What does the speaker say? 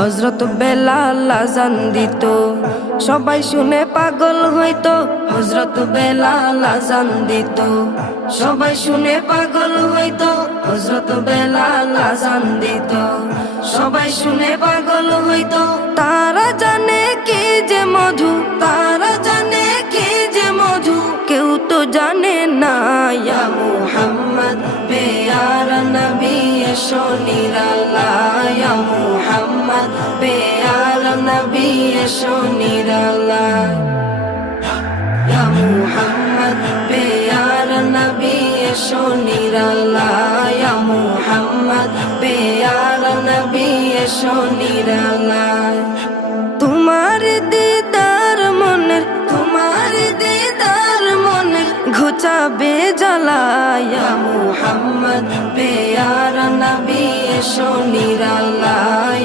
হযরত বেলাল আযান দিত, সবাই শুনে পাগল হইতো। হযরত বেলাল আযান দিত, সবাই শুনে পাগল হইতো। হযরত বেলাল আযান দিত, সবাই শুনে পাগল হইতো। তারা জানে কি যে মধু, তারা জানে কি যে মধু, কেউ তো জানে না। ইয়া মুহাম্মদ পেয়ারা নবী এসো নিরালায়, ইয়া মুহাম্মদ পেয়ারা নবী এসো নিরালায়, ইয়া মুহাম্মদ পেয়ারা নবী এসো নিরালায়, ইয়া মুহাম্মদ পেয়ারা নবী এসো নিরালায়। তোমার দিদার মনের, তোমার দিদার মনের ঘুচাবে জ্বালা। ইয়া মুহাম্মদ পেয়ারা নবী এসো নিরালায়।